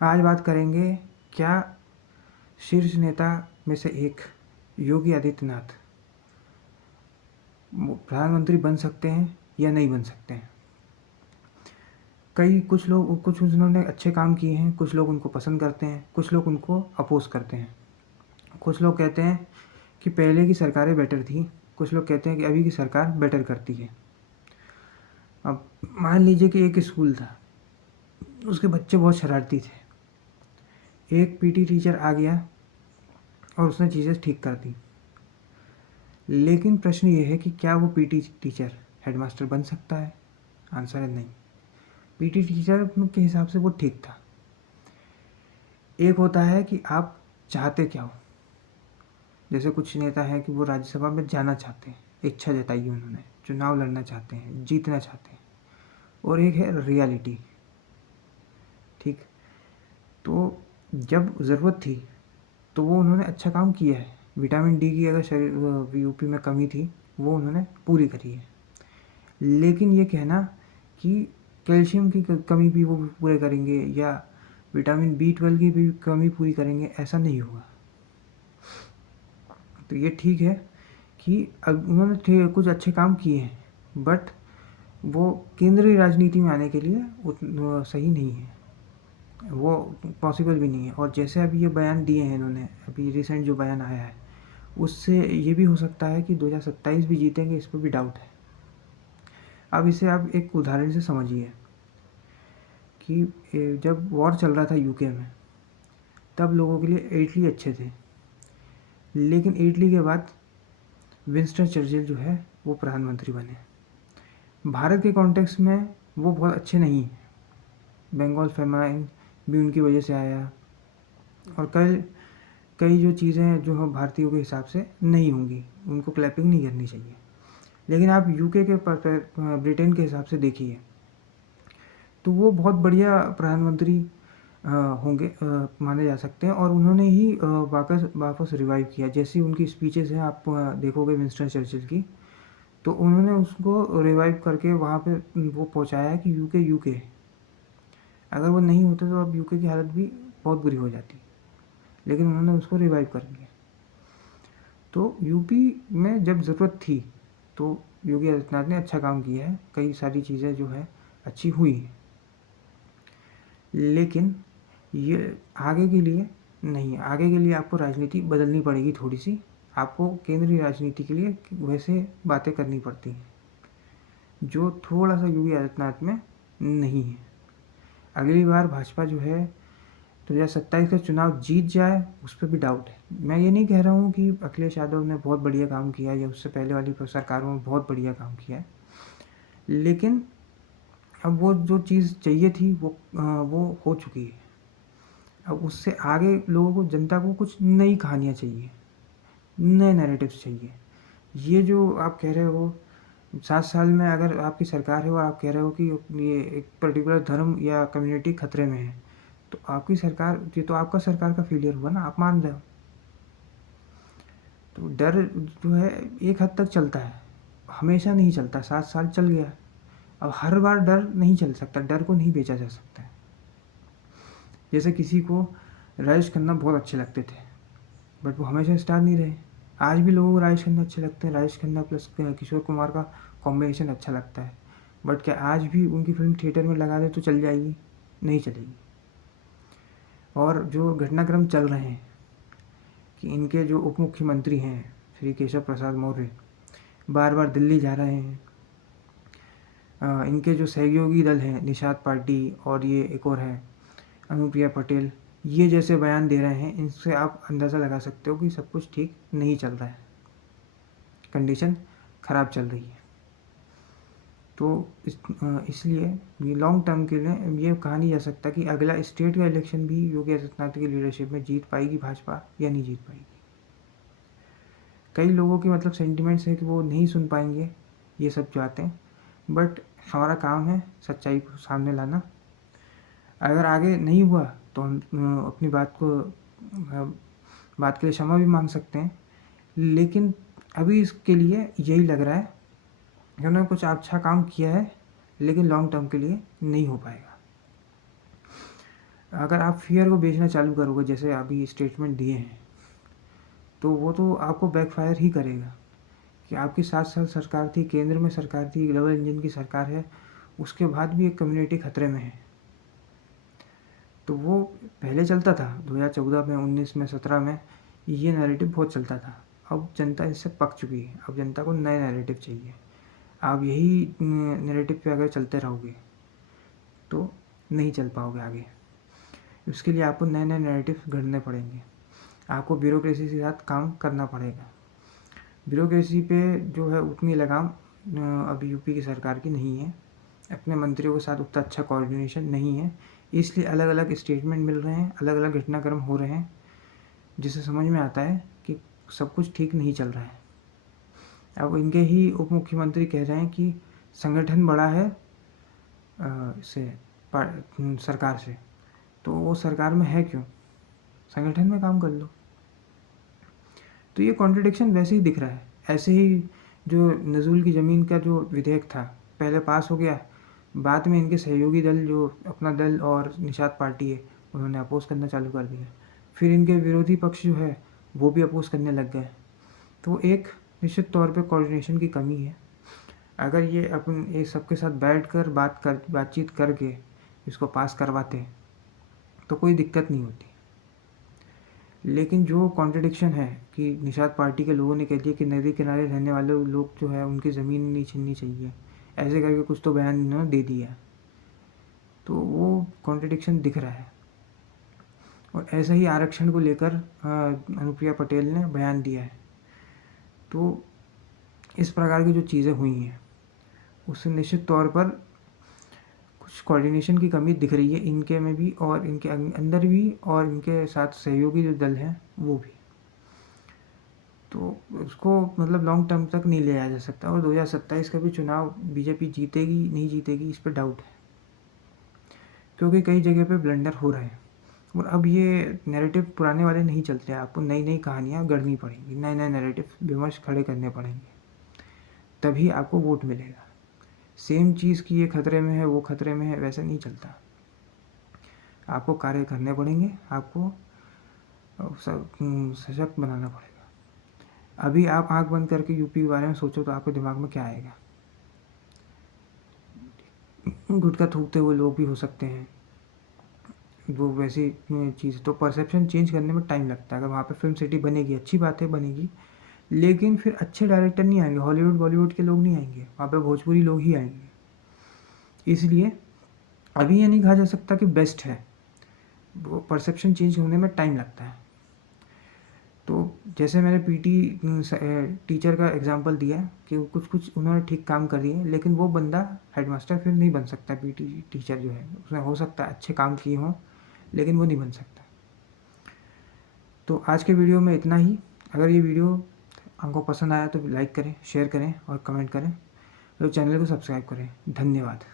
आज बात करेंगे, क्या शीर्ष नेता में से एक योगी आदित्यनाथ प्रधानमंत्री बन सकते हैं या नहीं बन सकते हैं। कुछ उन्होंने अच्छे काम किए हैं, कुछ लोग उनको पसंद करते हैं, कुछ लोग उनको अपोज करते हैं। कुछ लोग कहते हैं कि पहले की सरकारें बेटर थी, कुछ लोग कहते हैं कि अभी की सरकार बेटर करती है। अब मान लीजिए कि एक स्कूल था, उसके बच्चे बहुत शरारती थे। एक पीटी टीचर आ गया और उसने चीज़ें ठीक कर दी। लेकिन प्रश्न ये है कि क्या वो पीटी टीचर हेडमास्टर बन सकता है? आंसर है नहीं। पीटी टीचर के हिसाब से वो ठीक था। एक होता है कि आप चाहते क्या हो। जैसे कुछ नेता हैं कि वो राज्यसभा में जाना चाहते हैं, इच्छा जताई है उन्होंने, चुनाव लड़ना चाहते हैं, जीतना चाहते हैं। और एक है रियलिटी। ठीक, तो जब ज़रूरत थी तो वो उन्होंने अच्छा काम किया है। विटामिन डी की अगर शरीर यूपी में कमी थी, वो उन्होंने पूरी करी है। लेकिन ये कहना कि कैल्शियम की कमी भी वो पूरे करेंगे या विटामिन B12 की भी कमी पूरी करेंगे, ऐसा नहीं होगा। तो ये ठीक है कि उन्होंने कुछ अच्छे काम किए हैं, बट वो केंद्रीय राजनीति में आने के लिए सही नहीं है, वो पॉसिबल भी नहीं है। और जैसे अभी ये बयान दिए हैं इन्होंने, अभी रिसेंट जो बयान आया है, उससे ये भी हो सकता है कि 2027 भी जीतेंगे, इस पर भी डाउट है। अब इसे आप एक उदाहरण से समझिए कि जब वॉर चल रहा था यूके में, तब लोगों के लिए इटली अच्छे थे। लेकिन इटली के बाद विंस्टन चर्चिल जो है वो प्रधानमंत्री बने। भारत के कॉन्टेक्स्ट में वो बहुत अच्छे नहीं हैं। बंगाल फेमाइन भी उनकी वजह से आया, और कई जो चीज़ें जो हम भारतीयों के हिसाब से नहीं होंगी, उनको क्लैपिंग नहीं करनी चाहिए। लेकिन आप यूके के ब्रिटेन के हिसाब से देखिए, तो वो बहुत बढ़िया प्रधानमंत्री होंगे, माने जा सकते हैं। और उन्होंने ही वापस रिवाइव किया। जैसी उनकी स्पीचेस हैं, आप देखोगे विंस्टन चर्चिल की, तो उन्होंने उसको रिवाइव करके वहाँ पे वो पहुँचाया है कि यूके यूके है। अगर वो नहीं होते तो अब यूके की हालत भी बहुत बुरी हो जाती, लेकिन उन्होंने उसको रिवाइव कर दिया। तो यूपी में जब ज़रूरत थी तो योगी आदित्यनाथ ने अच्छा काम किया है, कई सारी चीज़ें जो है अच्छी हुई हैं। लेकिन ये आगे के लिए नहीं है। आगे के लिए आपको राजनीति बदलनी पड़ेगी थोड़ी सी, आपको केंद्रीय राजनीति के लिए वैसे बातें करनी पड़ती हैं जो थोड़ा सा योगी आदित्यनाथ में नहीं है। अगली बार भाजपा जो है 2027 का चुनाव जीत जाए, उस पर भी डाउट है। मैं ये नहीं कह रहा हूँ कि अखिलेश यादव ने बहुत बढ़िया काम किया या उससे पहले वाली सरकारों में बहुत बढ़िया काम किया है, लेकिन अब वो जो चीज़ चाहिए थी वो हो चुकी है। अब उससे आगे लोगों को, जनता को कुछ नई कहानियाँ चाहिए, नए नैरेटिव्स चाहिए। ये जो आप कह रहे हो 7 साल में अगर आपकी सरकार है और आप कह रहे हो कि ये एक पर्टिकुलर धर्म या कम्युनिटी खतरे में है, तो आपकी सरकार, ये तो आपका सरकार का फेलियर हुआ ना, आप मान रहे हो। तो डर जो है एक हद तक चलता है, हमेशा नहीं चलता। 7 साल चल गया, अब हर बार डर नहीं चल सकता, डर को नहीं बेचा जा सकता है। जैसे किसी को राजेश खन्ना बहुत अच्छे लगते थे, बट वो हमेशा स्टार नहीं रहे। आज भी लोगों को राजेश खन्ना अच्छे लगते हैं, राजेश खन्ना प्लस किशोर कुमार का कॉम्बिनेशन अच्छा लगता है, बट क्या आज भी उनकी फिल्म थिएटर में लगा दे तो चल जाएगी? नहीं चलेगी। और जो घटनाक्रम चल रहे हैं कि इनके जो उप मुख्यमंत्री हैं श्री केशव प्रसाद मौर्य बार बार दिल्ली जा रहे हैं, इनके जो सहयोगी दल हैं निषाद पार्टी और ये एक और है अनुप्रिया पटेल, ये जैसे बयान दे रहे हैं, इनसे आप अंदाज़ा लगा सकते हो कि सब कुछ ठीक नहीं चल रहा है, कंडीशन ख़राब चल रही है। तो इसलिए ये लॉन्ग टर्म के लिए ये कहा नहीं जा सकता कि अगला स्टेट का इलेक्शन भी योगी आदित्यनाथ की लीडरशिप में जीत पाएगी भाजपा या नहीं जीत पाएगी। कई लोगों के मतलब सेंटिमेंट्स है कि वो नहीं सुन पाएंगे ये सब बातें, बट हमारा काम है सच्चाई को सामने लाना। अगर आगे नहीं हुआ तो हम अपनी बात के लिए क्षमा भी मांग सकते हैं, लेकिन अभी इसके लिए यही लग रहा है कि उन्होंने कुछ अच्छा काम किया है, लेकिन लॉन्ग टर्म के लिए नहीं हो पाएगा। अगर आप फ़ियर को बेचना चालू करोगे जैसे अभी स्टेटमेंट दिए हैं, तो वो तो आपको बैकफायर ही करेगा। कि आपकी 7 साल सरकार थी, केंद्र में सरकार थी, डबल इंजन की सरकार है, उसके बाद भी एक कम्युनिटी खतरे में है। तो वो पहले चलता था 2014 में, 19 में, 17 में ये नैरेटिव बहुत चलता था। अब जनता इससे पक चुकी है, अब जनता को नए नैरेटिव चाहिए। आप यही नैरेटिव पे अगर चलते रहोगे तो नहीं चल पाओगे आगे। उसके लिए आपको नए नए नैरेटिव गढ़ने पड़ेंगे, आपको ब्यूरोक्रेसी के साथ काम करना पड़ेगा। ब्यूरोक्रेसी पे जो है उतनी लगाम अभी यूपी की सरकार की नहीं है, अपने मंत्रियों के साथ उतना अच्छा कोऑर्डिनेशन नहीं है, इसलिए अलग अलग स्टेटमेंट मिल रहे हैं, अलग अलग घटनाक्रम हो रहे हैं, जिससे समझ में आता है कि सब कुछ ठीक नहीं चल रहा है। अब इनके ही उप मुख्यमंत्री कह रहे हैं कि संगठन बड़ा है से सरकार से, तो वो सरकार में है क्यों? संगठन में काम कर लो। तो ये कॉन्ट्रडिक्शन वैसे ही दिख रहा है। ऐसे ही जो नज़ुल की ज़मीन का जो विधेयक था, पहले पास हो गया, बाद में इनके सहयोगी दल जो अपना दल और निषाद पार्टी है, उन्होंने अपोज़ करना चालू कर दिया। फिर इनके विरोधी पक्ष जो है वो भी अपोज़ करने लग गए। तो एक निश्चित तौर पे कोऑर्डिनेशन की कमी है। अगर ये अपन ये सबके साथ बैठकर बातचीत करके इसको पास करवाते तो कोई दिक्कत नहीं होती। लेकिन जो कॉन्ट्रडिक्शन है कि निषाद पार्टी के लोगों ने कह दिया कि नदी किनारे रहने वाले लोग जो है उनकी ज़मीन नहीं छीननी चाहिए, ऐसे करके कुछ तो बयान इन्होंने दे दिया, तो वो कॉन्ट्रडिक्शन दिख रहा है। और ऐसा ही आरक्षण को लेकर अनुप्रिया पटेल ने बयान दिया है। तो इस प्रकार की जो चीज़ें हुई हैं उससे निश्चित तौर पर कुछ कोऑर्डिनेशन की कमी दिख रही है इनके में भी, और इनके अंदर भी, और इनके साथ सहयोगी जो दल हैं वो भी। तो उसको मतलब लॉन्ग टर्म तक नहीं ले जाया जा सकता। और 2027 का भी चुनाव बीजेपी जीतेगी नहीं जीतेगी इस पर डाउट है, क्योंकि कई जगह पे ब्लंडर हो रहे हैं। और अब ये नैरेटिव पुराने वाले नहीं चलते, आपको नई नई कहानियाँ गढ़नी पड़ेंगी, नए नए नैरेटिव विमर्श खड़े करने पड़ेंगे, तभी आपको वोट मिलेगा। सेम चीज़ की ये खतरे में है, वो खतरे में है, वैसे नहीं चलता। आपको कार्य करने पड़ेंगे, आपको सशक्त बनाना पड़ेगा। अभी आप आंख बंद करके यूपी के बारे में सोचो तो आपके दिमाग में क्या आएगा? गुटखा थूकते हुए लोग भी हो सकते हैं, वो वैसी चीज़। तो परसेप्शन चेंज करने में टाइम लगता है। अगर वहाँ पे फिल्म सिटी बनेगी, अच्छी बात है बनेगी, लेकिन फिर अच्छे डायरेक्टर नहीं आएंगे, हॉलीवुड बॉलीवुड के लोग नहीं आएंगे, वहाँ पे भोजपुरी लोग ही आएंगे। इसलिए अभी ये नहीं कहा जा सकता कि बेस्ट है, वो परसेप्शन चेंज होने में टाइम लगता है। तो जैसे मैंने पीटी टीचर का एग्जांपल दिया कि कुछ कुछ उन्होंने ठीक काम कर दिए, लेकिन वो बंदा हेडमास्टर फिर नहीं बन सकता। पीटी टीचर जो है उसने हो सकता है अच्छे काम किए हों, लेकिन वो नहीं बन सकता। तो आज के वीडियो में इतना ही। अगर ये वीडियो आपको पसंद आया तो लाइक करें, शेयर करें और कमेंट करें, और चैनल को सब्सक्राइब करें। धन्यवाद।